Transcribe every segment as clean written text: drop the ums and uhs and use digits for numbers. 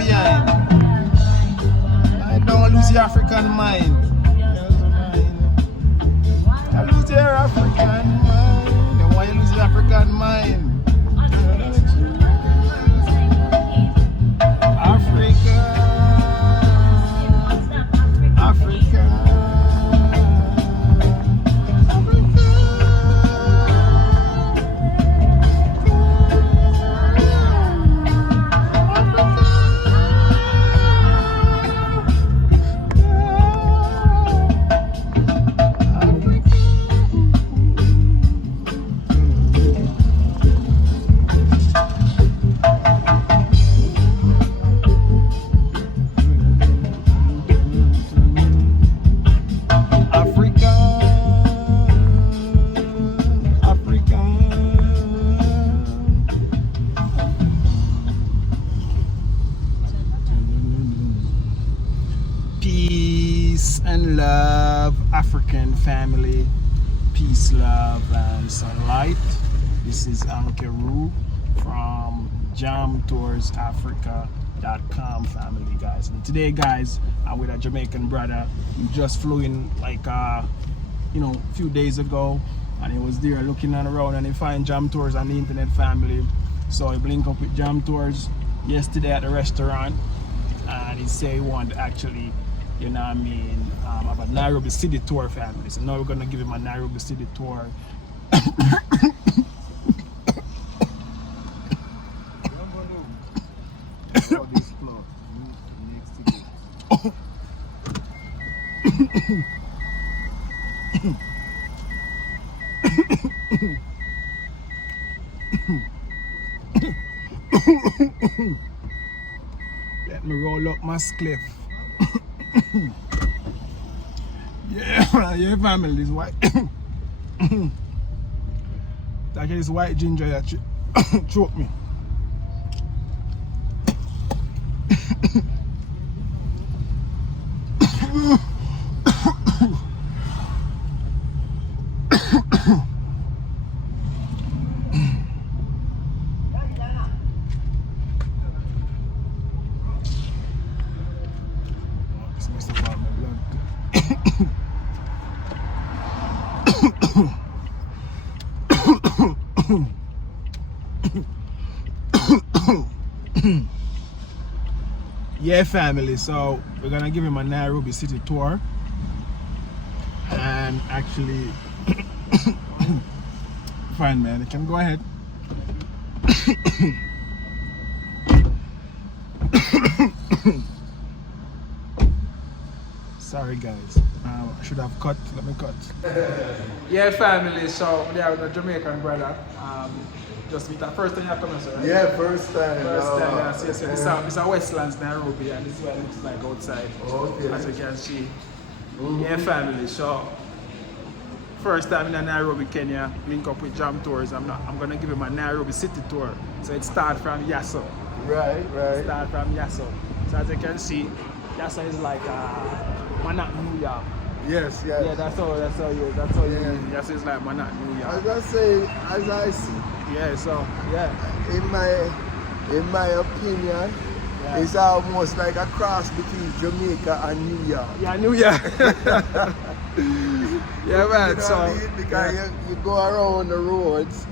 behind. I don't lose your African mind. I lose your African mind. And why you lose your African mind? Africa. Africa. Peace and love, African family. Peace, love, and sunlight. This is Ankeru from jamtoursafrica.com family, guys. And today, guys, I'm with a Jamaican brother. He just flew in like a few days ago, and he was there looking around and he find Jam Tours on the internet family. So he linked up with Jam Tours yesterday at the restaurant, and he said he wanted to actually, have a Nairobi city tour family. So now we're gonna give him a Nairobi city tour. Let me roll up my spliff. yeah, family, this white. Actually, this white ginger that choke me. Yeah, family, so we're gonna give him a Nairobi city tour, and actually fine, man, you can go ahead. Sorry guys, I should have cut. Let me cut. Yeah, family, so we are with a Jamaican brother. Just meet that first time you have come, sir, right? Yeah, first time. First time, yes. It's a Westlands, Nairobi, and this is what it looks like outside. Okay. As you can see. Yeah, family. So first time in Nairobi, Kenya, link up with Jam Tours. I'm gonna give him a Nairobi city tour. So it starts from Yasso. Right. Start from Yasso. So as you can see, Yasso is like Manhattan, New York. Yes. Yeah, that's all you mean. Yasso is like Manhattan, New York. As I see. Yeah, so yeah. In my opinion, it's almost like a cross between Jamaica and New York. Yeah, New York. Yeah, man. You know So what I mean? Because you go around the roads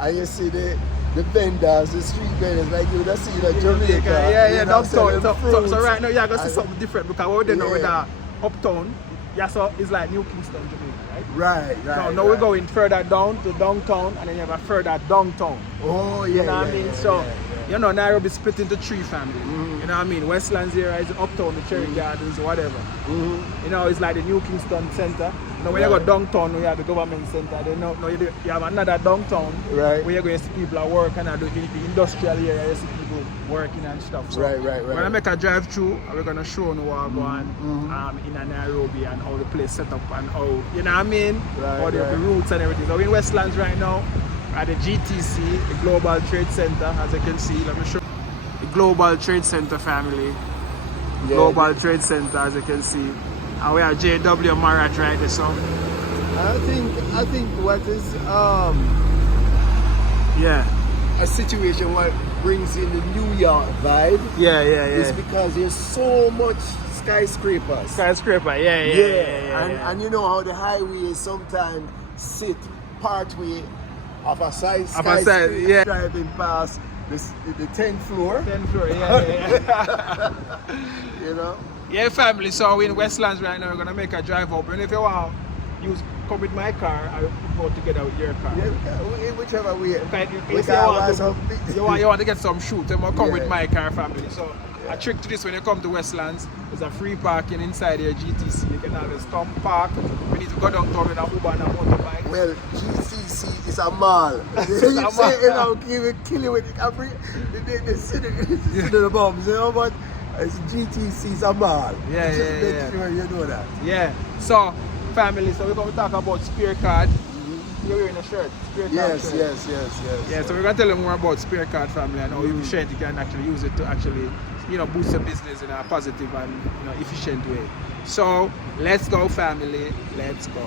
and you see the vendors, the street vendors, like you would see the Jamaica. Yeah, downtown. So right now you're gonna see something different because what they know with the uptown, so it's like New Kingston, Jamaica, right? Right. Now we're going further down to downtown, and then you have a further downtown. Oh, yeah. You know what I mean? So Nairobi split into three families. Mm-hmm. You know what I mean? Westlands area is uptown, the Cherry Gardens, whatever. Mm-hmm. It's like the New Kingston Center. When you go downtown, we have the government center. Then you have another downtown where you're going to see people at work, and the industrial area, you see people working and stuff. So Right. When I make a drive through, we're going to show you what going in Nairobi and how the place set up and how, you know what I mean? How the routes and everything. So we're in Westlands right now at the GTC, the Global Trade Center, as you can see. Let me show you. The Global Trade Center family. Yeah, Global Trade Center, as you can see. And we are JW Marriott right there, so. I think what is yeah. a situation what brings in the New York vibe. Yeah. It's because there's so much skyscrapers. Skyscraper, yeah. And you know how the highways sometimes sit partway of a skyscraper, yeah. driving past the 10th floor. 10th floor, yeah. You know? Yeah, family, so we're in Westlands right now. We're gonna make a drive up. And if you want to come with my car, I'll go together with your car. Yeah, whichever way. If you want to get some shoot, then we'll come with my car, family. So Yeah. a trick to this: when you come to Westlands, there's a free parking inside your GTC. You can always come park. We need to go downtown with a Uber and a motorbike. Well, GCC is a mall. a mall. Kill you with the city the bombs, you know, but it's GTC is a mall. Yeah. Sure you know that. Yeah. So, family, so we're going to talk about Spare Card. You're wearing a shirt. Spare Card Yes. shirt. Yeah, so we're going to tell you more about Spare Card, family, and how efficient you can actually use it to actually, boost your business in a positive and efficient way. So, let's go, family. Let's go.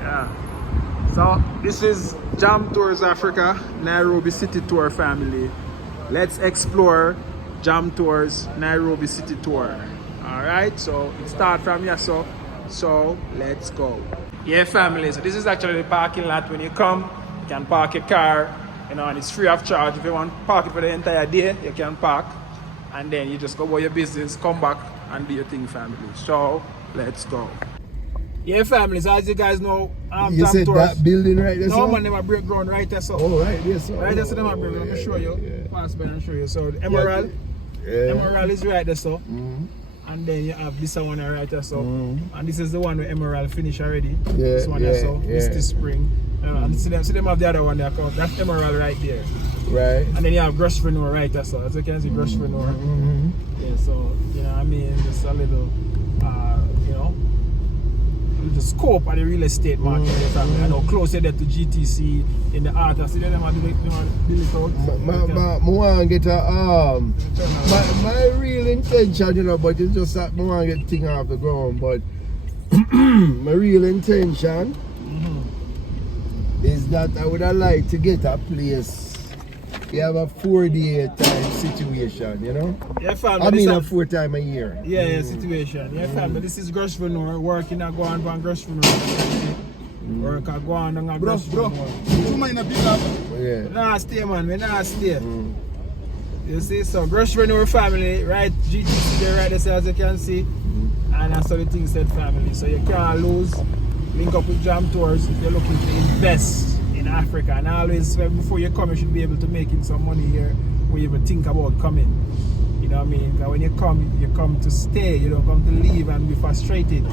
Yeah. So this is Jam Tours Africa, Nairobi City Tour, family. Let's explore Jam Tours Nairobi City Tour. Alright, so it starts from here, so let's go. Yeah, family, so this is actually the parking lot. When you come, you can park your car, and it's free of charge. If you want to park it for the entire day, you can park, and then you just go about your business, come back and do your thing, family. So let's go. Yeah, family, so as you guys know, you said tours, that building right there? No man never break ground right there, so. Oh, right there, so. Right there, so them break ground. Let me show you. Pass by and show you. So the Emerald, Emerald is right there, so. And then you have this one right there, so. And this is the one where Emerald finished already. This one there, so. This spring. And see them have the other one there, that's Emerald right there. Right. And then you have Grosvenor right there, so. As you can see, Grosvenor. Yeah, so, you know what I mean? Just a little, the scope of the real estate market. I know closer there to GTC in the art. I see them do it out. I want to get a my real intention, but it's just that I want to get things off the ground. But my real intention is that I would have liked to get a place. You have a 4-day time situation, you know? Yeah, family. I mean a 4 times a year. Yeah, situation. Yeah, family. This is Grosvenor, working at Guan Van Grosvenor. Work at Guan and Grosvenor. You mind a bit of? Yeah. Nah, stay, man. We nah stay. You see, so Grosvenor family, right? GTC there, right there, as you can see. And that's how the thing said, family. So you can't lose. Link up with Jam Tours if you're looking to invest in Africa, and always before you come, you should be able to make some money here when you even think about coming. You know what I mean? Because when you come to stay, you don't come to leave and be frustrated.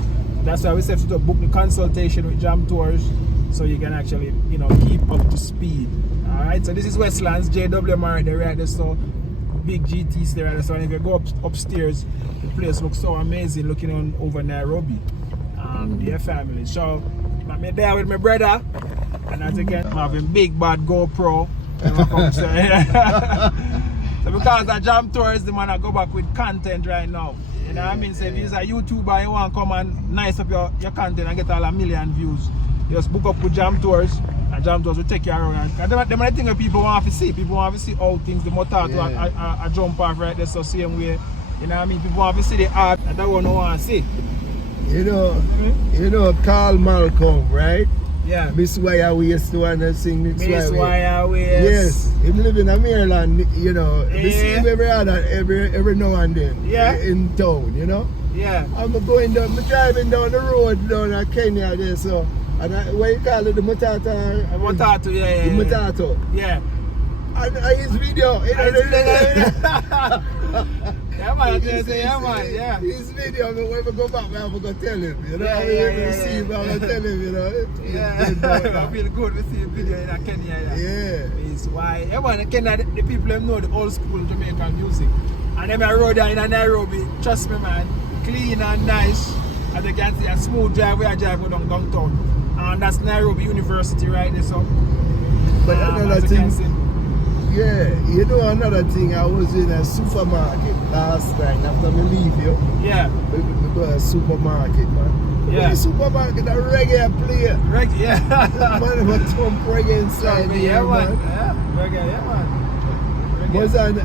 That's why we said to book the consultation with Jam Tours so you can actually, keep up to speed. Alright, so this is Westlands, JWM there, right there, so big GTs there, right there. So if you go upstairs, the place looks so amazing looking on over Nairobi. Dear family. So I'm there with my brother. And as you can, I'm having big bad GoPro. So because of Jam Tours, the man I go back with content right now. You know what I mean? So if you're a YouTuber, you want to come and nice up your content and get all 1 million views, you just book up with Jam Tours, and Jam Tours will take you around. And them are the thing that people want to see. People want to see how things, the Motato, I jump off right there, so same way. You know what I mean? People want to see the art, and that one I want to see. You know Carl Malcolm, right? Yeah. Miss Wire Waste to want to sing Miss Wire Waste. Yes. Him live in Maryland, you know. We see him every now and then. Yeah. In town, you know. Yeah. I'm driving down the road down in Kenya there, so what you call it, the Motato? Motato, yeah. The Motato. Yeah. And his video. Yeah, man, yeah. His video, when we go back, I have to go tell him, you know. Yeah. See him, I'm going to tell him, you know. I feel good to see a video in Kenya. Yeah. It's why, in Kenya, the people them know the old school Jamaican music. And then I rode down in Nairobi, trust me, man, clean and nice. As you can see, a smooth drive where I drive down downtown. And that's Nairobi University right there, so. But another thing, another thing, I was in a supermarket last night after we leave you. Yeah. We go to a supermarket, man. Yeah. The supermarket, a reggae player. Reggae, yeah. Man, have a thump reggae inside. Yeah, man. Yeah, reggae, yeah, man. Reggae. Was on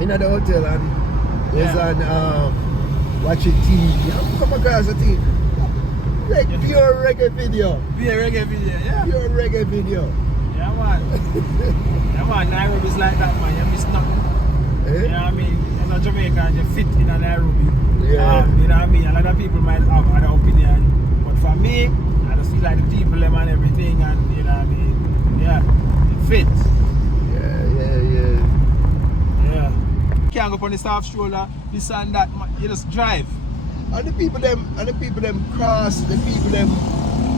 in the hotel and was on watching TV. I come across a TV. Like pure reggae video. Pure reggae video, yeah. Pure reggae video. Yeah, man. Yeah, man. Nairobi's like that, man. You miss nothing. Eh? You know what I mean? In Jamaica and you fit in Nairobi. Yeah. You know what I mean? A lot of people might have other opinion. But for me, I just feel like the people them and everything and you know what I mean? Yeah. It fits. Yeah. You can't go on the soft shoulder, this and that, you just drive. And the people them cross, the people them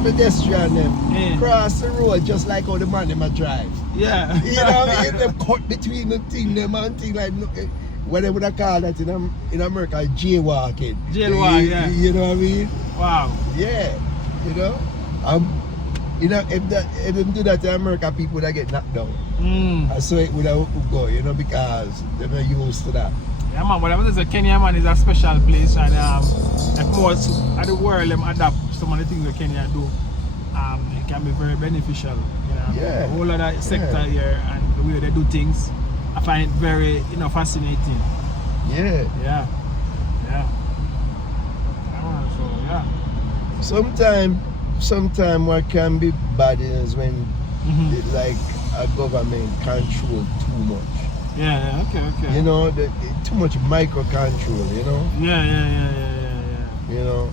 pedestrian them cross the road just like how the man them a drive. Yeah. You know what I mean? Them cut between the thing them and thing like what they would have called that in America jaywalking. Jaywalk, yeah. You know what I mean? Wow. Yeah. You know? You know, if they do that in America, people would get knocked down. And so it would have go, you know, because they're not used to that. Yeah, man, but I was Kenya, man, is a special place, and like most of the world, them adapt some of the things that Kenya do. It can be very beneficial. You know, Yeah. the whole other sector here and the way they do things, I find it very, fascinating. Yeah. Yeah. So yeah. Sometimes what can be bad is when it's like a government control too much. Yeah, okay. You know, too much micro control, you know? Yeah. You know?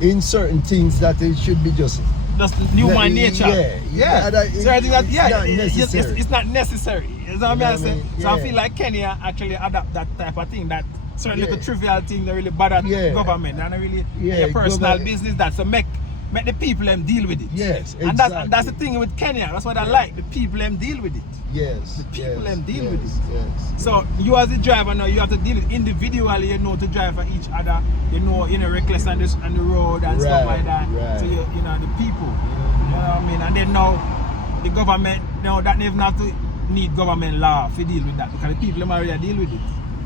In certain things that it should be just... That's human nature. Yeah. So I think that, it's not necessary. You know what I mean? Yeah. So I feel like Kenya actually adapt that type of thing, that certain little trivial thing that really bother the government and really your personal business that. So make the people them deal with it. Yes, exactly. And that's the thing with Kenya. That's what I like. The people them deal with it. Yes. The people them deal with it. Yes. So you as the driver now, you have to deal with it individually. You know to drive for each other. You know, reckless on the road and stuff like that. Right. So you know the people. You know what I mean? And then now the government, that they have not to need government law to deal with that because the people them already deal with it.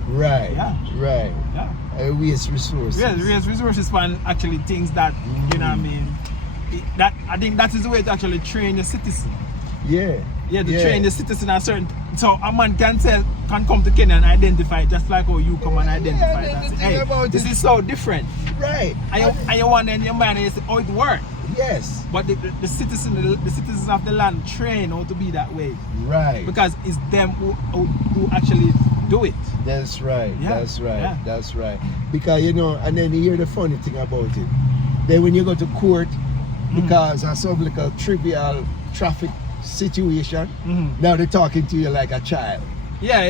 Right. Yeah. Right. Yeah. Waste resources. Yes, waste resources and actually things that you know what I mean. That I think that is the way to actually train the citizen. Yeah. Yeah, to train the citizen a certain. So a man can come to Kenya and identify it just like how you come and identify that. Hey, this is so different. Right. And you want in your mind is how it works. Yes. But the citizens of the land train how to be that way. Right. Because it's them who actually do it. That's right. Yeah. That's right. Yeah. That's right. Because and then you hear the funny thing about it. Then when you go to court, because of some little trivial traffic situation, now they're talking to you like a child. Yeah.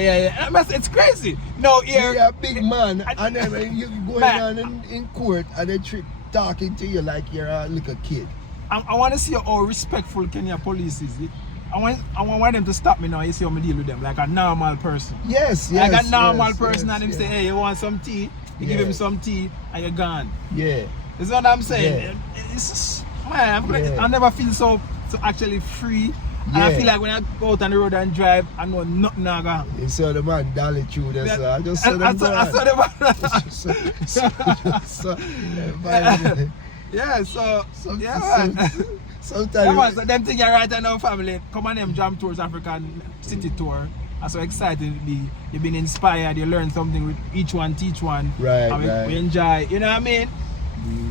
It's crazy. No, you're a big man, and then when you going on in court, and they're talking to you like you're a little kid. I want to see how respectful Kenya police is. I want them to stop me now. You see how I deal with them like a normal person. Yes. Like a normal person, and them say, hey, you want some tea? You give him some tea, and you're gone. Yeah. That's what I'm saying. It's just, man, I never feel so actually free. And I feel like when I go out on the road and drive, I know nothing I got. You saw the man dolly through this. I just saw them I saw the man. Yeah, so man. Sometimes so them thing you right now, family. Come on, them Jam Tours African City Tour. I'm so excited. You've been inspired. You learn something with each one, teach one. Right. We enjoy. You know what I mean?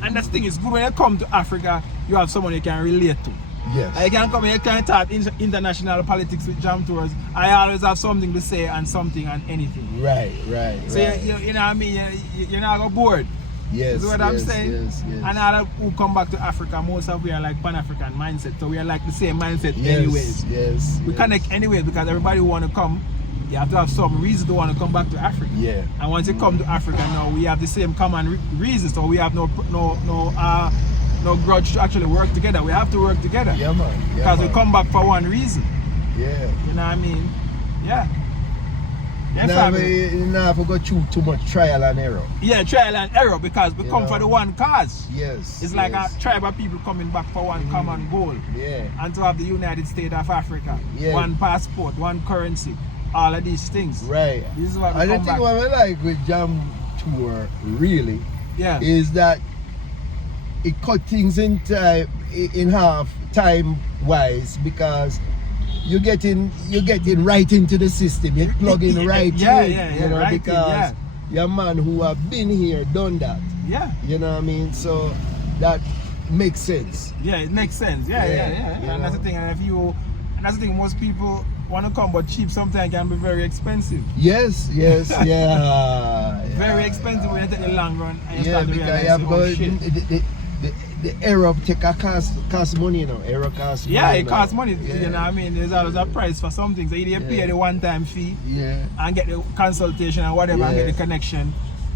And that's the thing. It's good when you come to Africa. You have someone you can relate to. Yes. I can come here, can talk international politics with Jam Tours. I always have something to say and something and anything. Right. So you know what I mean? You're not go bored. Yes. Is what I'm saying? Yes. And all who come back to Africa, most of we are like Pan-African mindset. So we are like the same mindset anyways. Yes. We connect anyways because everybody who want to come, you have to have some reason to want to come back to Africa. Yeah. And once you come to Africa now, we have the same common reasons. So we have no grudge to actually work together. We have to work together. Yeah, man. Because we come back for one reason. Yeah. You know what I mean? Yeah. Now we have to go through too much trial and error. Yeah, trial and error because we come for the one cause. Yes. It's like a tribe of people coming back for one common goal. Yeah. And to have the United States of Africa. Yeah. One passport, one currency, all of these things. Right. This is what we and come the back. thing what I like with Jam tour really Yeah. is that it cut things in time, in half time wise, because you're getting right into the system. You're plugging right in, you know, right because you're a man who have been here, done that. Yeah. You know what I mean? So that makes sense. Yeah, it makes sense. Yeah. And that's the thing. And that's the thing. Most people want to come, but cheap sometimes can be very expensive. Yes, yeah. Very expensive when you take the long run. And Yeah, you because you have the aero take a cost money, you know. Aero cost money. Yeah, it costs money. Yeah. You know what I mean? There's always a price for something. So either you pay the one-time fee and get the consultation and whatever and get the connection,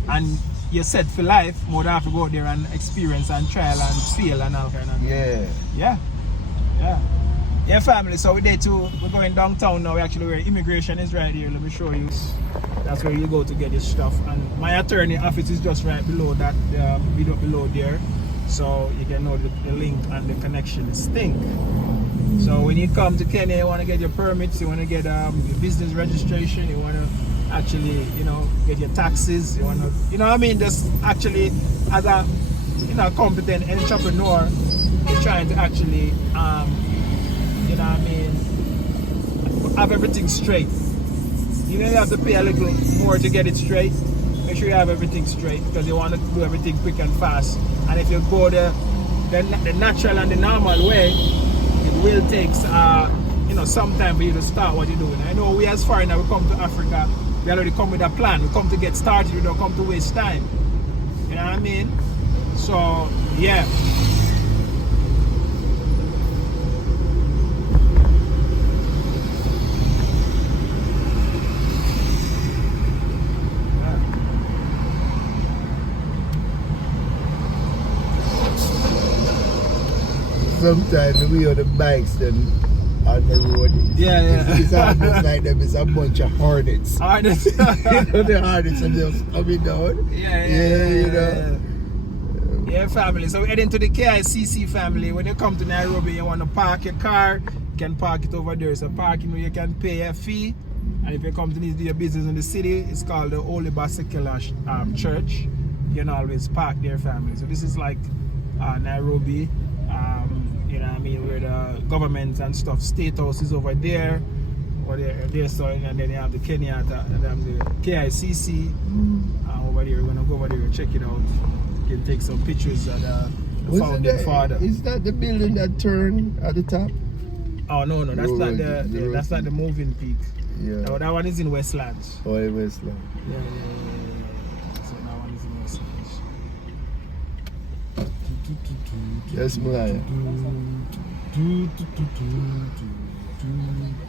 and you're set for life. More than have to go out there and experience and trial and fail and all kind of things. Yeah, family. So we're there too. We're going downtown now. Actually, where immigration is right here. Let me show you. That's where you go to get this stuff. And my attorney office is just right below that, below there. So you can know the link and the connection is Stink. So when you come to Kenya, you want to get your permits, you want to get your business registration, you want to actually, get your taxes, you want to, what I mean, just actually as a, competent entrepreneur, you're trying to actually, have everything straight. You don't have to pay a little more to get it straight. Make sure you have everything straight because you want to do everything quick and fast. And if you go the natural and the normal way, it will take some time for you to start what you're doing. I know we as foreigners, we come to Africa, we already come with a plan. We come to get started, we don't come to waste time. You know what I mean? So yeah. Sometimes we on the bikes then on the road. It's almost like them is a bunch of hornets. Hornets. The hornets are just coming down. Yeah, family. So we're heading to the KICC family. When you come to Nairobi, you want to park your car, you can park it over there. So parking where you can pay a fee. And if you come to do your business in the city, it's called the Holy Basilica Church. You can always park there, family. So this is like Nairobi. Where the government and stuff, State House is over there, so, and then you have the Kenyatta, and then the KICC over there. We're gonna go over there and check it out. You can take some pictures of the founding father. Is that the building that turned at the top? Oh no, that's not the moving peak. Yeah. No, that one is in Westlands. Oh, in Westlands. Yeah. So that one is in Westlands. Yes, Malaya.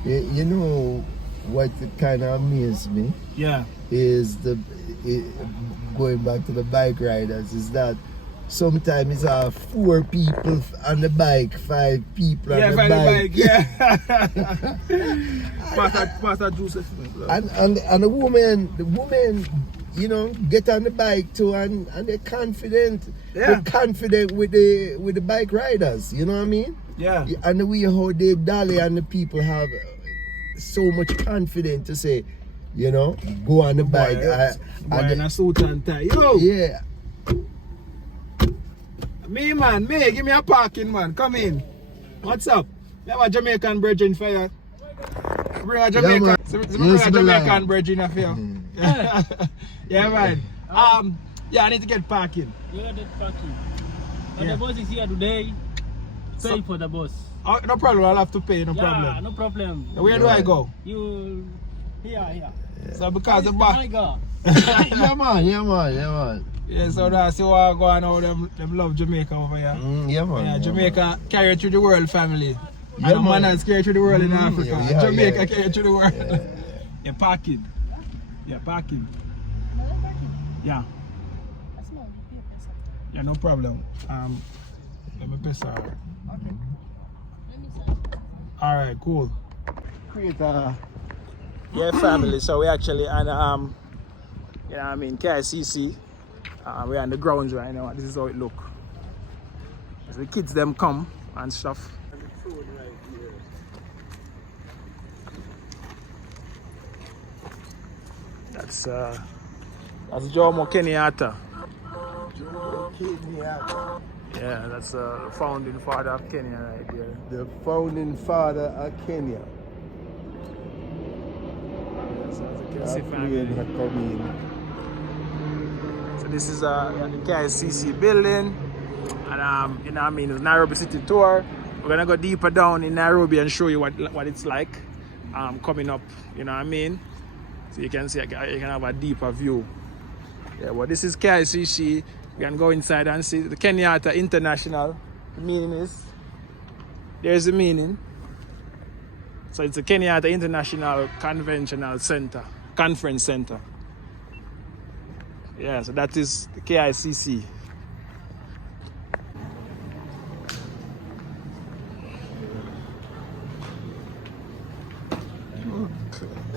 You know what kind of amazed me? Yeah. Is going back to the bike riders, is that sometimes it's 4 people on the bike, 5 people on the bike. Pastor Joseph. And the woman, get on the bike too, and they're confident. Yeah. They're confident with the bike riders. You know what I mean? Yeah. And the way how they dally and the people have so much confidence to say, go on the bike. And a suit and tie. Yo. Yeah. Me, give me a parking, man. Come in. What's up? You have a Jamaican brethren for you. Bring a Jamaican. Bring a Jamaican brethren for you. Yeah, man. I need to get parking. You got that parking. But the bus is here today. Pay for the bus. Oh, no problem. I'll have to pay. No problem. Yeah, no problem. Where do I go? You here. So because the bus. Yeah, man. Yeah, so that's why I go on now. Them love Jamaica over here. Yeah, Jamaica carry through the world, family. Yeah, and man has carried through the world in Africa. Yeah, Jamaica carry through the world. Yeah, parking. Yeah. Yeah, no problem. Let me press her. Okay. Alright, cool. Create Yeah, family. So we actually on KICC. We're on the grounds right now. This is how it look. As the kids them come and stuff. That's That's Jomo Kenyatta. Jomo Kenyatta. Yeah, that's the founding father of Kenya right there. The founding father of Kenya. So as you can see, family. So this is the KICC building, and you know what I mean, it's Nairobi City tour. We're gonna go deeper down in Nairobi and show you what it's like coming up. You know what I mean? So you can see, you can have a deeper view. Yeah, well, this is KICC. We can go inside and see the Kenyatta International. The meaning is, there's the meaning. So it's the Kenyatta International Conventional Center, Conference Center. Yeah, so that is the KICC.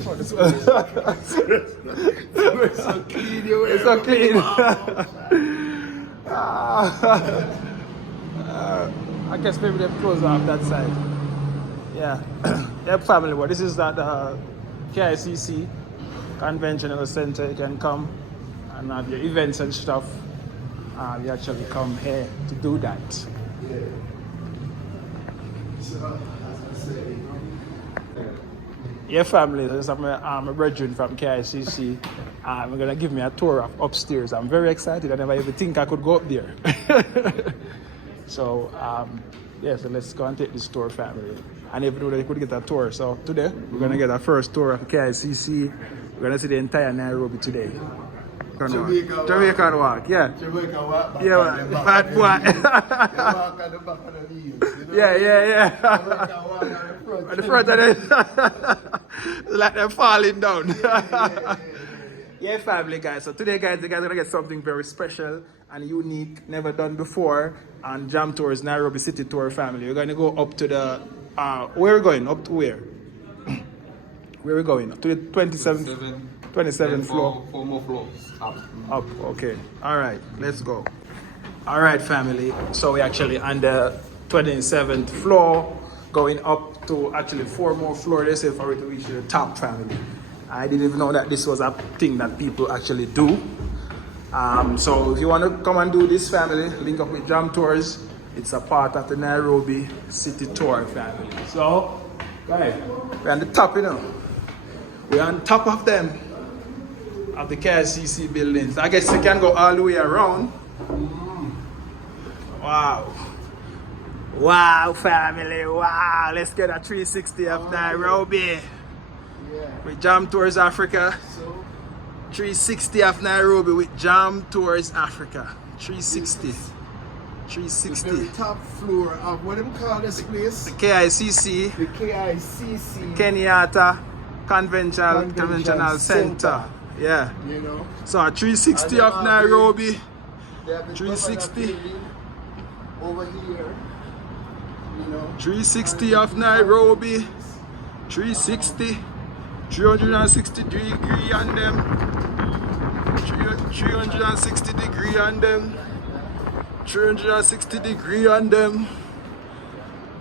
Oh, this one. It's so clean. It's so clean. I guess maybe they've closed off that side. Yeah. Yeah, family, but this is that KICC Conventional Center. You can come and have your events and stuff. You actually come here to do that. Yeah. So, as I say, Yeah, family, this is my brethren from KICC. We're going to give me a tour of upstairs. I'm very excited. I never even think I could go up there. So, yeah, so let's go and take this tour, family. I never knew that you could get a tour. So today, we're going to get our first tour of KICC. We're going to see the entire Nairobi today. Jamaican walk, yeah. Jamaican walk. Yeah, bad boy. Walk at the back of the wheels. You know? Yeah. Jamaican walk At the front of it. Like they're falling down. Yeah, family, guys. So today, guys, you guys are going to get something very special and unique, never done before, on Jam Tours Nairobi City Tour, family. We're going to go up to the, where are we going? Up to where? Where are we going? To the 27th floor. 4 more floors up. Okay. All right. Let's go. All right, family. So we're actually on the 27th floor, going up to actually 4 more floors. They say for it to reach the top, family. I didn't even know that this was a thing that people actually do. So if you want to come and do this, family, link up with Jam Tours. It's a part of the Nairobi City Tour, family. So, guys, we're on the top, you know. We're on top of them, of the KICC buildings. I guess you can go all the way around. Wow. Wow, family, wow. Let's get a 360 of Nairobi. With Jam Tours Africa. 360 of Nairobi with Jam Tours Africa. 360. 360. The very top floor of what do you call this place? The KICC. The KICC. Kenyatta Conventional Center. Yeah. You know. So a 360 of Nairobi. They have the 360. over here. You know. 360 of Nairobi. 360. 360 degree on them. 360 degree on them. 360 degree on them.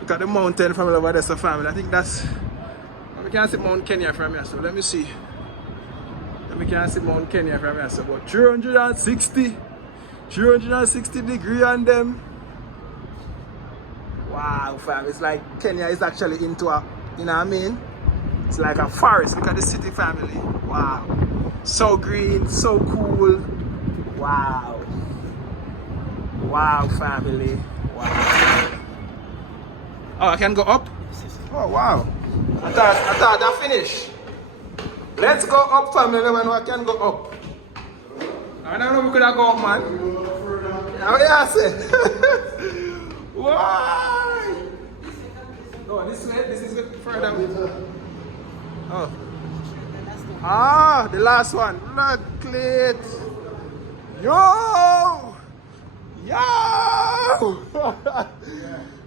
Look at the mountain from over there, so family. I think that's. We can't see Mount Kenya from here, so let me see. We can't see Mount Kenya from here, so about 360 degree on them. Wow, fam, it's like Kenya is actually into a, you know what I mean? It's like a forest. Look at the city, family. Wow. So green, so cool. Wow. Wow, family. Wow. Oh, I can go up? Oh, wow. I thought that finished. Let's go up, family. When I can go up. I don't know if we could have go up, man. Oh, yeah, I said. Why? Oh, this way? This is good further. Oh. Ah, the last one. Look it. Yo! Yo!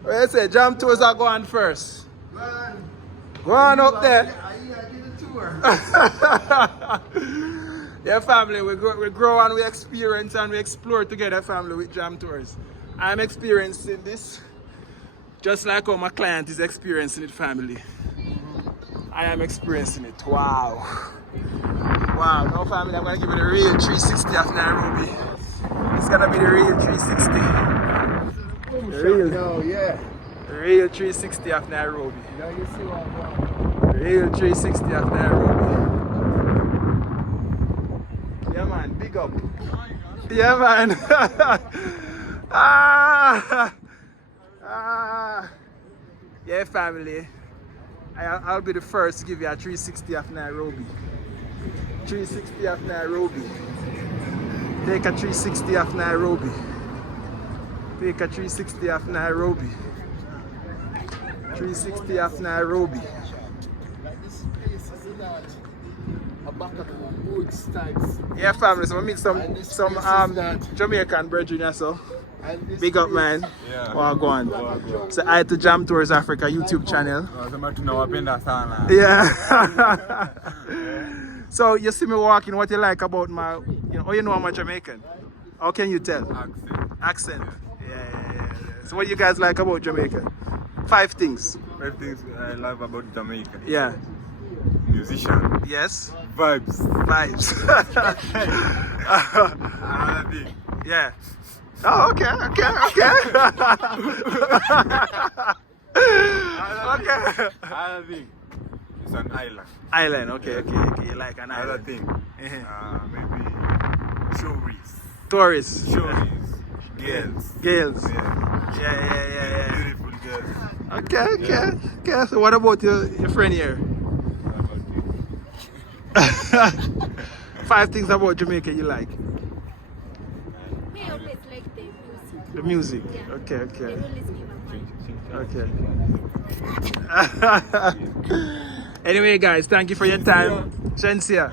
Where you say Jam Tours are going first? Man. Go on up there. I give a tour. Yeah, family, we grow and we experience and we explore together, family, with Jam Tours. I'm experiencing this just like how my client is experiencing it, family. I am experiencing it. Wow. Wow, no family, I'm gonna give it a real 360 of Nairobi. It's gonna be the real 360. The real, No, yeah. the real 360 of Nairobi. Now you see what I'm doing. Real 360 of Nairobi. Yeah man, big up. Yeah man. Yeah family. I'll be the first to give you a 360 of Nairobi. 360 of Nairobi. Take a 360 of Nairobi. Take a 360 of Nairobi. 360 of Nairobi. Like this place is not a back of the woods types. Yeah family, so I meet some Jamaican brethren so. Big up man. Yeah. Oh, go on. So I to Jam Tours Africa YouTube channel. Yeah. So you see me walking, what you like about my, you know I'm a Jamaican? How can you tell? Accent. Yeah. So what you guys like about Jamaica? 5 things. 5 things I love about Jamaica. Yeah. Musician. Yes. Vibes. Another thing. Yeah. Oh, okay. Okay. Another thing. It's an island. Island, okay. You like an Another island. thing. Uh-huh. Maybe Tourists. Girls. Girls. Yeah. Yeah. Beautiful girls. Okay. So what about your friend here? How about you? 5 things about Jamaica you like. Me always like the music. The music. Yeah. Okay. They always give a vibe. Okay. Anyway, guys, thank you for your time. Shensia.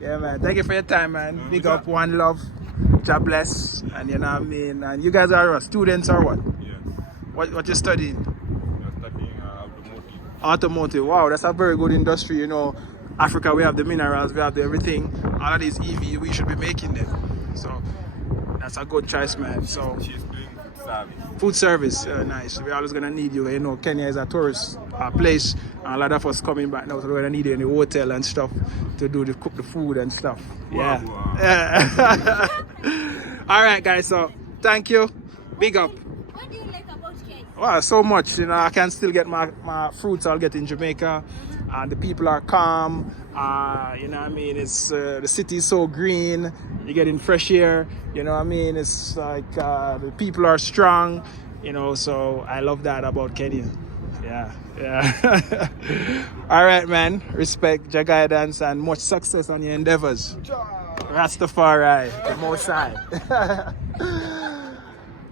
Yeah, man. Thank you for your time, man. Big up, one love. God bless. And you know what I mean. And you guys are students or what? Yes. What you studying? I'm studying automotive. Automotive. Wow, that's a very good industry. You know, Africa, we have the minerals, we have the everything. All of these EV, we should be making them. So that's a good choice, man. So She's doing food service. food service, nice. We're always gonna need you. You know, Kenya is a tourist place, and a lot of us coming back now, so we're gonna need you in the hotel and stuff to cook the food and stuff. Yeah. Wow. All right, guys. So thank you. Big up. What do you like about Kenya? Wow, so much. You know, I can still get my fruits I'll get in Jamaica. The people are calm. You know what I mean? It's the city is so green. You're getting fresh air. You know what I mean? It's like the people are strong. You know, so I love that about Kenya. Yeah. All right, man. Respect your guidance and much success on your endeavors. Rastafari, the Most High.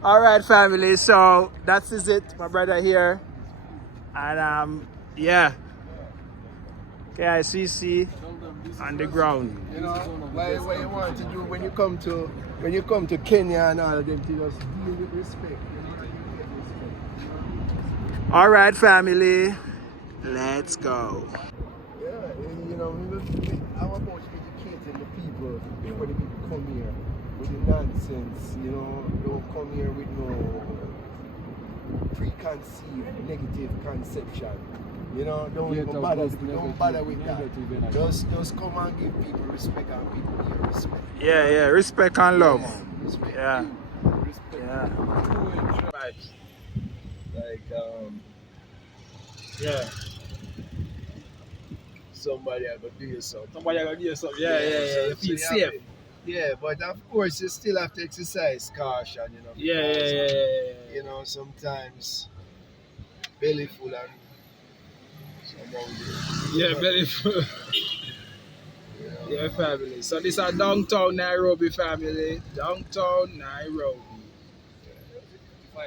All right, family. So that is it. My brother here, and yeah. KICC underground. You know, what you want to do when you come to Kenya and all of them, to just deal with respect. All right, family, let's go. Yeah, and you know, I'm about educating the people before the people come here with the nonsense. You know, don't come here with no preconceived negative conception. You know, don't bother with that. Just come and give people respect and people give respect. Yeah, respect and love. Respect. Yeah. Respect. Yeah. Like Yeah. somebody I go do you something. Somebody gonna do something. Yeah. You feel So safe. Yeah, but of course you still have to exercise caution, you know. Yeah. You know, sometimes belly full and Yeah, very full. Yeah, family. So this is downtown Nairobi, family. Downtown Nairobi.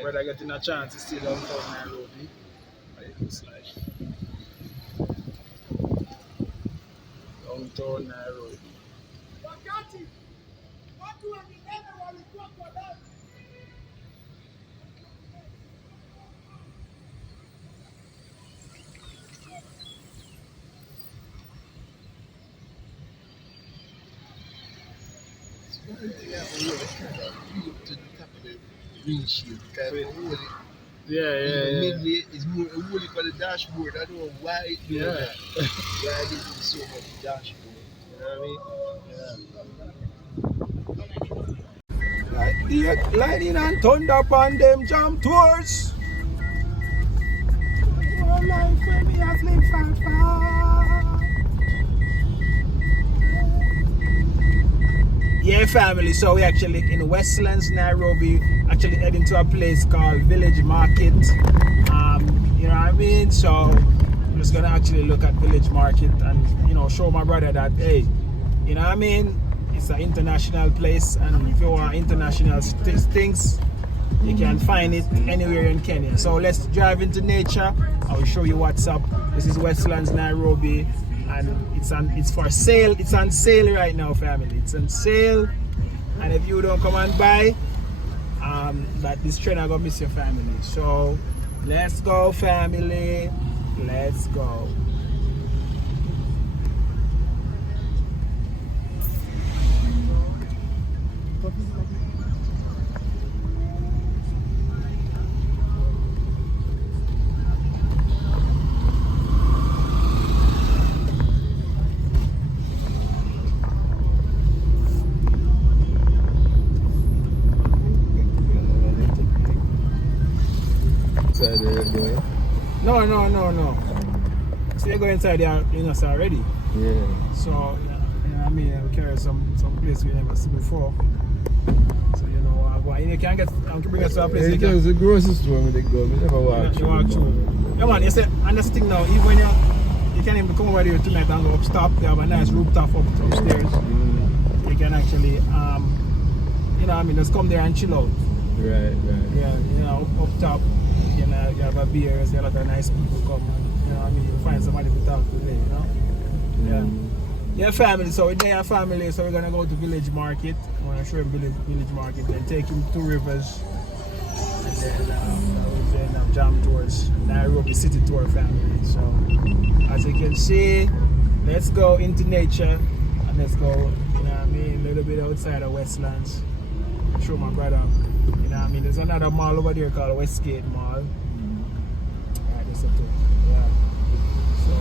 Brother getting a chance to see downtown Nairobi. What it looks like. Downtown Nairobi. To the top of the windshield because Yeah. midway is more holy for the dashboard. I don't know why it does that. Why it is so much dashboard. Lightning and thunder upon them jam tours. One life when me has lived far. Yeah, family. So we actually in Westlands, Nairobi, actually heading to a place called Village Market. You know what I mean? So I'm just gonna actually look at Village Market and show my brother that hey, you know what I mean? It's an international place, and if you want international things, you can find it anywhere in Kenya. So let's drive into nature. I will show you what's up. This is Westlands, Nairobi, and it's for sale. It's on sale right now, family. It's on sale, and if you don't come and buy, that this train are gonna miss your family. So let's go, family. Let's go. No. So you go inside there, so already. Yeah. So I mean, we carry some place we never see before. So you can bring us to a place. It was a grocery store when they go. We never walk through. Yeah, man. You see, and that's the thing now. Even when you can even come over here tonight and go up top. They have a nice rooftop upstairs. You can actually, just come there and chill out. Right. Yeah, up top. You have a beer, there's a lot of nice people come, you find somebody to talk to, Yeah, family, so we're there, family, so we're gonna go to Village Market. I'm gonna show him Village Market, then take him to Rivers, and then jam tours, Nairobi City Tour, family. So, as you can see, let's go into nature, and let's go, a little bit outside of Westlands. Show my brother. There's another mall over there called Westgate Mall. Right, that's a tour. Yeah. So,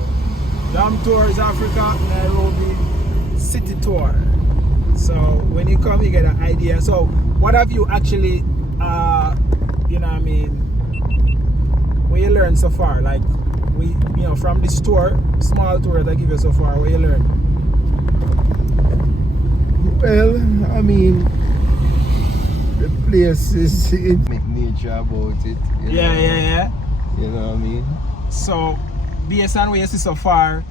Jam Tours Africa, Nairobi City Tour. So, when you come, you get an idea. So, what have you actually, what you learned so far? Like, from this tour, small tour that I give you so far, what you learned? Well, the place is nature about it. Yeah. You know what I mean? So, based on what you see so far,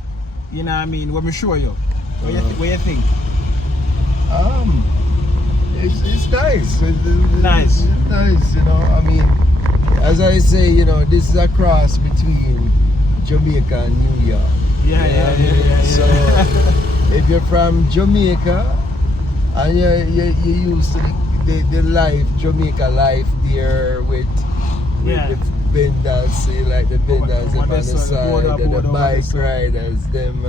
what we show you, what you think? It's nice. Nice. It's nice, as I say, this is a cross between Jamaica and New York. Yeah. So, if you're from Jamaica and you're used to the life, Jamaica life there with the vendors, see, like the vendors on the side, and the bike riders, them,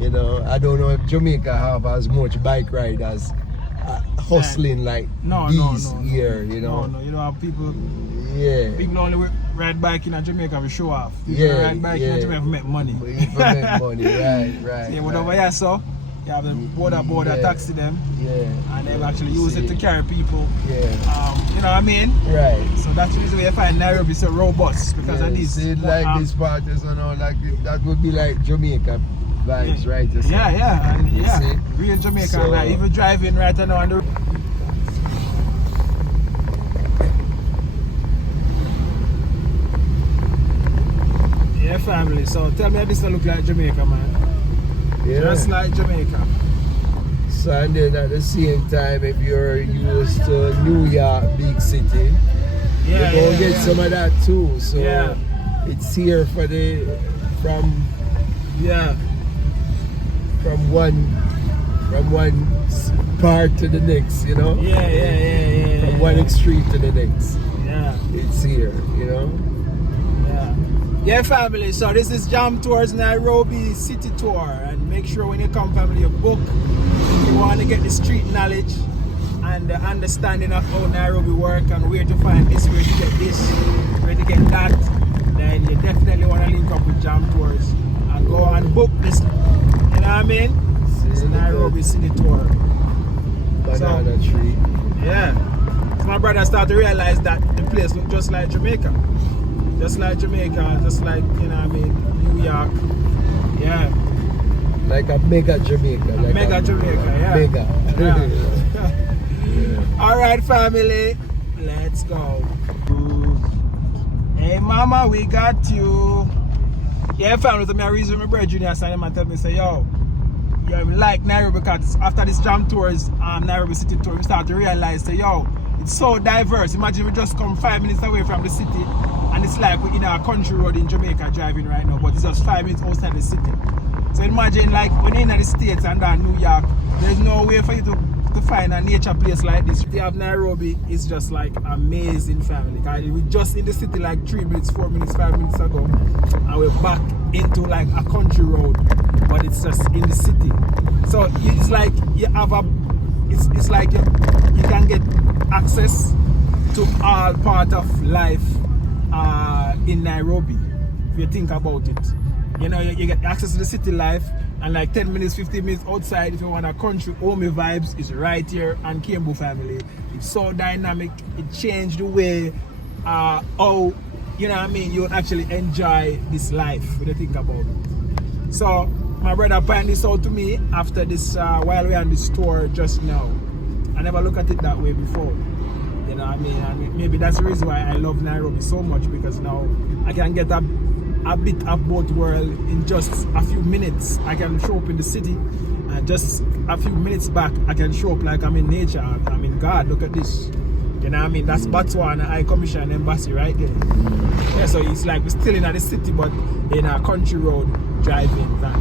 I don't know if Jamaica have as much bike riders hustling like these here, No, you don't have people. Yeah. People only ride bike in Jamaica to show off. People ride bike in Jamaica to make money. Right. Yeah, but over here, so you have the border taxi them. Yeah. And they actually use it to carry people. Yeah. You know what I mean? Right. So that's the reason why you find Nairobi so robust because of this. See, like this part is, that would be like Jamaica vibes, right? Yeah. Real Jamaican, so, right? Even driving right now on the. Yeah, family. So tell me how this look like Jamaica, man. Yeah. Just like Jamaica. So and then at the same time, if you're used to New York, big city, you go get some of that too. So it's here for from one part to the next, From one extreme to the next. Yeah. It's here, Yeah, family. So this is Jam Tours Nairobi City Tour, and make sure when you come, family, you book. If you want to get the street knowledge and the understanding of how Nairobi work and where to find this, where to get this, where to get that, then you definitely want to link up with Jam Tours and go and book this. You know what I mean? It's the Nairobi City Tour. Banana tree. Yeah. So my brother started to realize that the place looked just like Jamaica. Just like Jamaica, just like, you know what I mean, New York. Yeah. Like a mega Jamaica. Like Mega Jamaica, yeah. Mega. Yeah. Alright, family. Let's go. Hey, mama, we got you. Yeah, family, so my reason my brother Junior signed him and tell me, say, yo, yeah, we like Nairobi because after this jam tours, Nairobi City Tour, we start to realize, say, yo, it's so diverse. Imagine we just come 5 minutes away from the city and it's like we're in a country road in Jamaica driving right now, but it's just 5 minutes outside the city. So imagine like when you're in the States and New York, there's no way for you to find a nature place like this. The of Nairobi is just like amazing, family. We just in the city like 3 minutes, 4 minutes, 5 minutes ago, and we're back into like a country road, but it's just in the city. So it's like you have it's like you can get access to all part of life in Nairobi, if you think about it. You know, you get access to the city life, and like 10 minutes, 15 minutes outside, if you want a country homey vibes, is right here on Kimbo, family. It's so dynamic. It changed the way how, you know what I mean, you would actually enjoy this life when you think about it. So my brother pointed this out to me after this, while we were on this tour just now. I never looked at it that way before. You know what I mean? And maybe that's the reason why I love Nairobi so much, because now I can get a bit of both world in just a few minutes. I can show up in the city, and just a few minutes back I can show up like I'm in nature. I'm in God. Look at this. You know what I mean? That's Botswana High Commission Embassy right there. Yeah, so it's like we're still in the city, but in a country road driving van.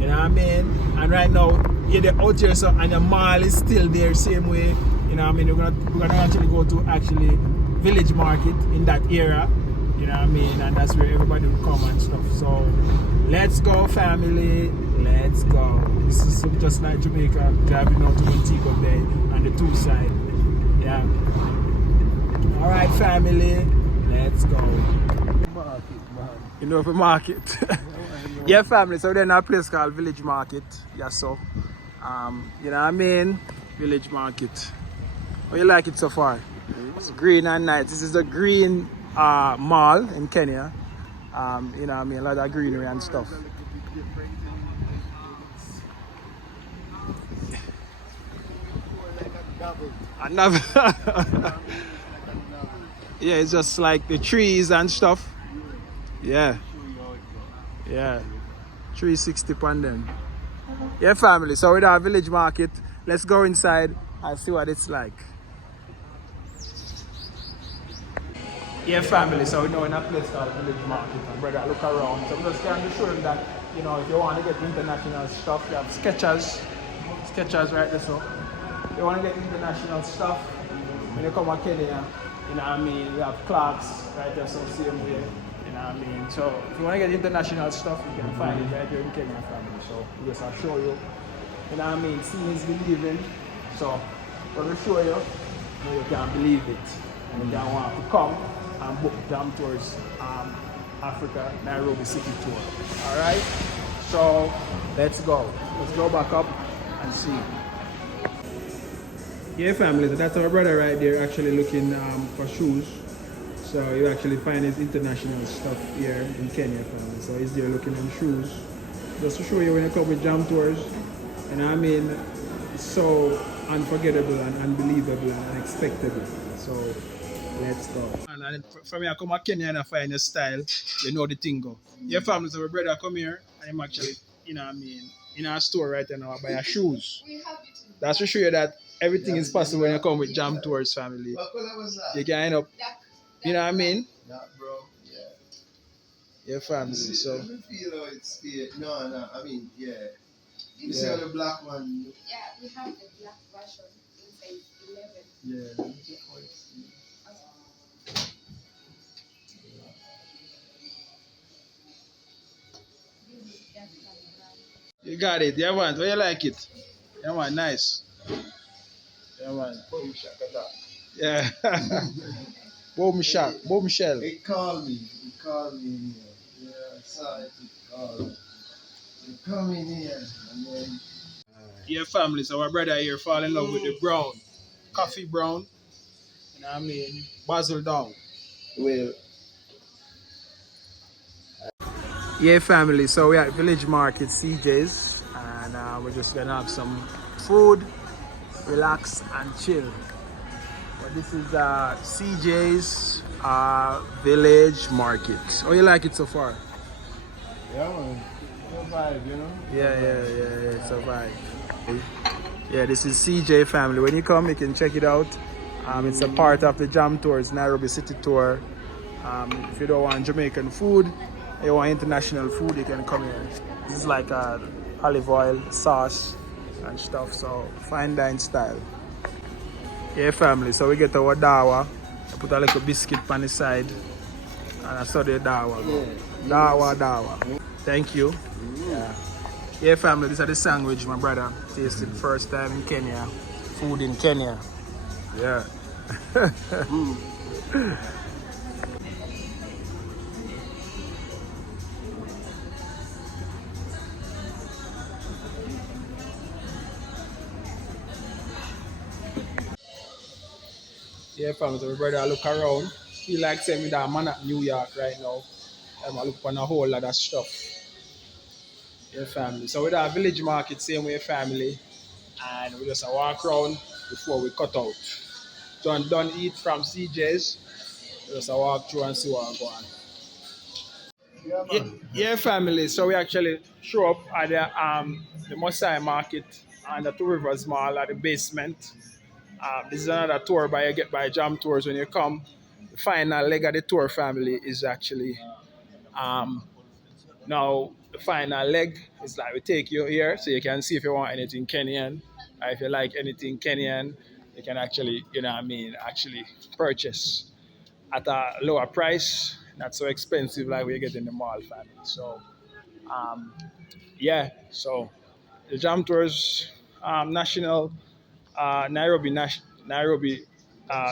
You know what I mean? And right now you're out here, so and the mall is still there same way. You know what I mean? We're gonna actually go to Village Market in that area. You know what I mean? And that's where everybody will come and stuff. So let's go, family. Let's go. This is just like Jamaica, driving out to Montego Bay and the two side. Yeah. Alright, family. Let's go. You know, for market. Yeah, family. So we're in a place called Village Market. Yeah, so you know what I mean? Village Market. How you like it so far? It's green and nice. This is the green mall in Kenya. You know what I mean? A lot of greenery and stuff. Another. Yeah, it's just like the trees and stuff. Yeah. Yeah. 360 upon them. Yeah, family. So with our Village Market, let's go inside and see what it's like. Yeah, family, so we're now in a place called Village Market. My brother, look around. So I'm just trying to show you that, you know, if you want to get international stuff, you have Skechers right there. So if you want to get international stuff, when you come to Kenya, you know what I mean, you have Clarks right there, so same way, you know what I mean. So if you want to get international stuff, you can find it right here in Kenya, family. So yes, I'll show you, you know what I mean, seeing is believing. So when we show you, you can believe it, and you can want to come and book jam tours, Africa, Nairobi City Tour. Alright? So let's go. Let's go back up and see. Yeah, family, so that's our brother right there actually looking for shoes. So you actually find his international stuff here in Kenya, family. So he's there looking on shoes. Just to show you when you come with jam tours, and I mean, it's so unforgettable and unbelievable and unexpected. So let's go. And from here I come to Kenya and I find your style, you know the thing go. Your family, so my brother come here and I'm actually, you know what I mean, in our store right now I buy your shoes. That's to show you that everything is possible when you come with jam tours, family. You can end up, you know what I mean? Yeah, bro. Yeah. Your family, so. I feel how it's no, I mean, yeah. You see how the black one. Yeah, we have the black version in size 11. Yeah. You got it, yeah man. Do you like it? Yeah man, nice. Yeah man. Yeah. Boom shell. He called me in here. Yeah, I saw it. He called me. He come in here and then Yeah, family. So our brother here fall in love with the brown, coffee brown. You know what I mean? Basil down. Well, Yeah, family. So we're at Village Market, CJ's, and we're just gonna have some food, relax, and chill. But this is CJ's Village Market. Oh, you like it so far? yeah, man. It's a vibe, you know? Yeah, it's a vibe. Yeah, this is CJ family. When you come, you can check it out. It's a part of the Jam Tours, Nairobi City Tour. If you don't want Jamaican food, you want international food, you can come here. This is like olive oil, sauce, and stuff. So fine dine style. Yeah, family. So we get our dawa. I put a little biscuit on the side, and I saw the dawa. Dawa. Thank you. Yeah, family. This is the sandwich my brother tasted first time in Kenya. Food in Kenya. Yeah. Yeah, family, so my brother, I look around. Feel like saying me that man at New York right now. I look on a whole lot of stuff. Yeah, family. So with our village market, same way, family. And we just walk around before we cut out. Don't eat from CJ's. We just walk through and see what's going on. Yeah, family. So we actually show up at the Mosai Market and the Two Rivers Mall at the basement. This is another tour by Jam Tours. When you come, the final leg of the tour, family, is actually now the final leg is like we take you here so you can see if you want anything Kenyan, or if you like anything Kenyan, you can actually, you know what I mean, actually purchase at a lower price, not so expensive like we get in the mall, family. So yeah, so the Jam Tours national Nairobi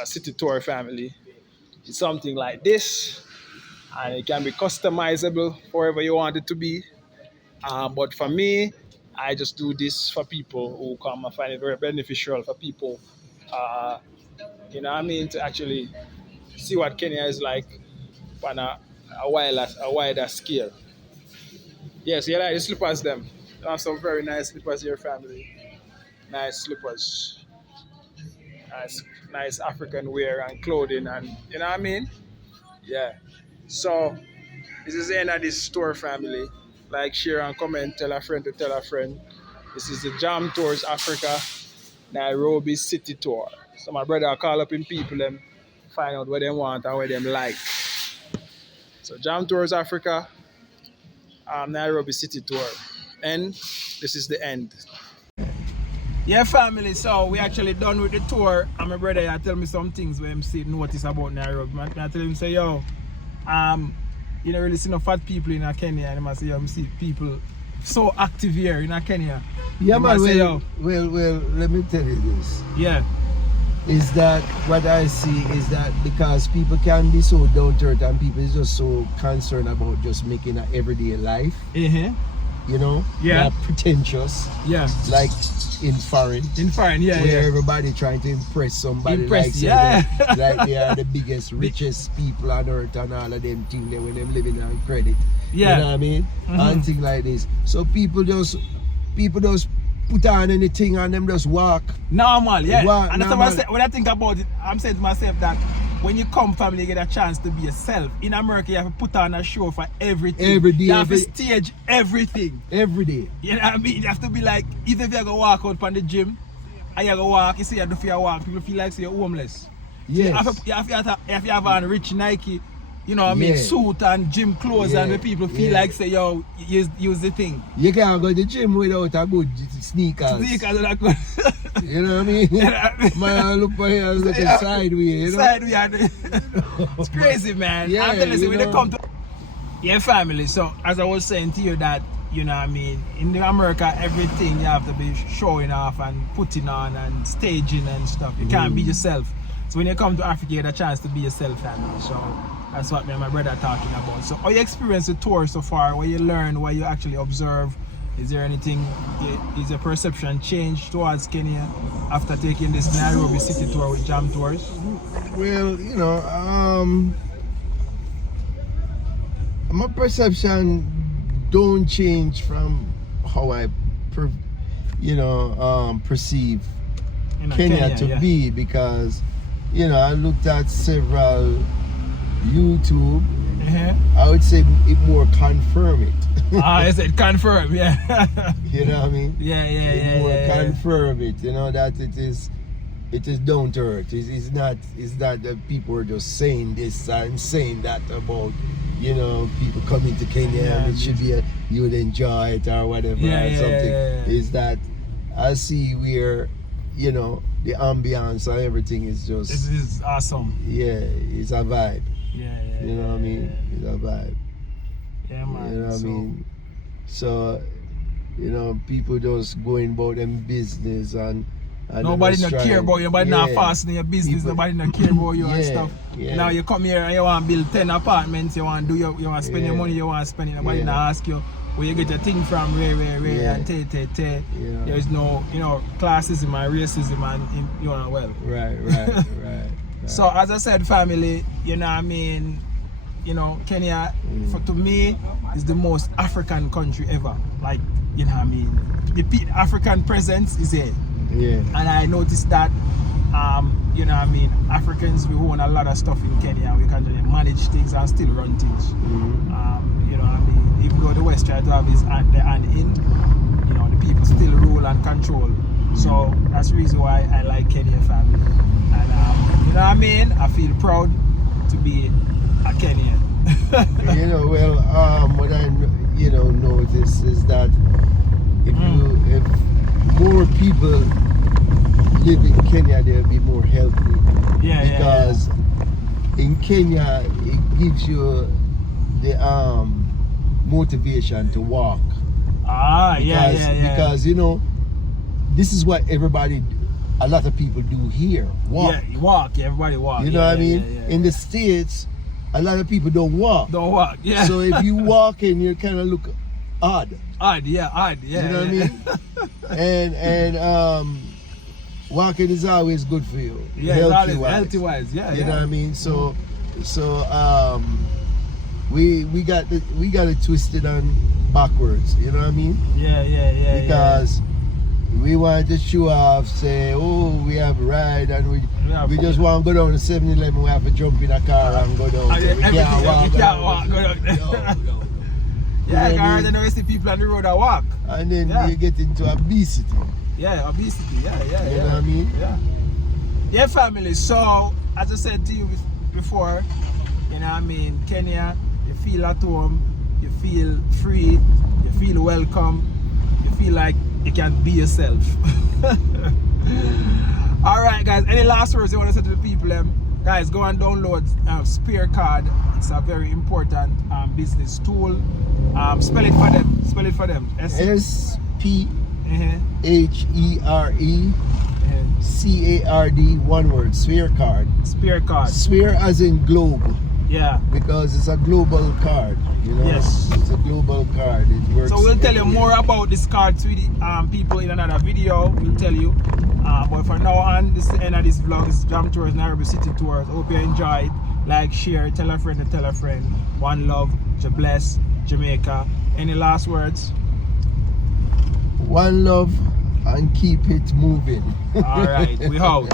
City Tour, family. It's something like this, and it can be customizable wherever you want it to be. But for me, I just do this for people who come. I find it very beneficial for people, you know what I mean, to actually see what Kenya is like on a wider scale. Yes, you like the slippers, them. They have some very nice slippers here, family. Nice slippers. Nice African wear and clothing, and you know what I mean? Yeah. So this is the end of this tour, family. Like, share and comment, tell a friend to tell a friend. This is the Jam Tours Africa Nairobi City Tour. So my brother call up in people them, find out what they want and what them like. So Jam Tours Africa Nairobi City Tour. And this is the end. Yeah, family, so we actually done with the tour, and my brother here tell me some things where him see notice about Nairobi. I tell him, say, yo, you don't really see no fat people in Kenya, and I say, yo, I see people so active here in Kenya. yeah, man. Say, Well, let me tell you this. yeah, Is that what I see is that because people can be so down to earth and people is just so concerned about just making an everyday life, you know? Yeah. Not pretentious. yeah. Like in foreign. Yeah, where yeah. everybody trying to impress somebody Impress, like yeah. like they are the biggest, richest people on earth and all of them things when them living on credit. Yeah. You know what I mean? And things like this. So people just put on anything and them just walk. Normal, yeah. Walk, And that's normal. what I say, when I think about it, I'm saying to myself that when you come, family, you get a chance to be yourself. In America, you have to put on a show for everything. Every day, You have to every- stage everything. Every day. You know what I mean? You have to be like, even if you go walk out from the gym, and you go walk, you see you do for your walk, people feel like you're homeless. Yes. You have a rich Nike, you know what I mean, Yeah. suit and gym clothes, Yeah. and the people feel Yeah. like, say, yo, use the thing. You can't go to the gym without a good sneakers. Sneakers are like, You know what I mean? Man, look for here, look Yeah. sideways, you know? Sideways. It's crazy, man. Yeah, I'm telling you, you when they know. come to family. So as I was saying to you that, you know what I mean, in America, everything you have to be showing off and putting on and staging and stuff. You can't be yourself. So when you come to Africa, you get a chance to be yourself, family. So that's what me and my brother are talking about. So how you experience the tour so far, what you learn, what you actually observe, Is there anything, is your perception changed towards Kenya after taking this Nairobi city tour with Jam Tours? Well, you know, my perception don't change from how I, perceive Kenya to be, because, you know, I looked at several YouTube. I would say it more confirm it. Is it confirm? Yeah. You know what I mean? Yeah. More confirm it. You know that it is down to earth. It's not that people are just saying this and saying that about, you know, people coming to Kenya and it should be you would enjoy it or whatever or something. Is that I see where, you know, the ambience and everything is just. This is awesome. Yeah, it's a vibe. Yeah. You know what I mean? It's a vibe. Yeah, man. You know what I mean? So, you know, people just going about them business and nobody not care about you, nobody not fastening your business, people, nobody not care about you and stuff. Now you come here and you want to build 10 apartments, you want to you want to spend your money, you want to spend it, nobody not ask you where you get your thing from, where and te. There is no, you know, classism and racism and you know, well. Right. So as I said, family, you know what I mean, you know, Kenya, to me, is the most African country ever. Like, you know what I mean, the African presence is here. Yeah. And I noticed that, you know what I mean, Africans, we own a lot of stuff in Kenya. We can manage things and still run things. You know what I mean, even though the West try to have his hand in, you know, the people still rule and control. So that's the reason why I like Kenya, family. And you know what I mean, I feel proud to be a Kenyan. You know, well, what I notice is that if more people live in Kenya, they'll be more healthy. Because in Kenya, it gives you the motivation to walk. Because you know, this is what a lot of people do here. Walk. Yeah, walk. Everybody walk. You know what I mean? In the States, a lot of people don't walk. Yeah. So if you walk in, you kind of look odd. Odd. Yeah. You know what I mean? And walking is always good for you. Yeah, healthy wise. Yeah. You know what I mean? So we got it twisted and backwards. You know what I mean? Yeah. Because we want to show off, say, oh, we have a ride, and we just want to go down to 7-Eleven. We have to jump in a car and go down. We can't walk. Go down. Yeah, I heard you see people on the road that walk. And then you get into obesity. Yeah, obesity. Yeah. You know what I mean? Yeah, family. So, as I said to you before, you know what I mean, Kenya, you feel at home, you feel free, you feel welcome, you feel like you can be yourself. Alright guys, any last words you want to say to the people? Guys, go and download Spare Card. It's a very important business tool. Spell it for them. SPHERE-CARD, one word, Spare Card. Spare Card. Sphere as in globe. Yeah. Because it's a global card, you know. Yes. It's a global card. It works. So we'll tell you more about this card to the people in another video. We'll tell you. But for now on, this is the end of this vlog. This is Jam Tours, Nairobi City Tours. Hope you enjoyed. Like, share, tell a friend to tell a friend. One love, bless Jamaica. Any last words? One love and keep it moving. Alright, we out.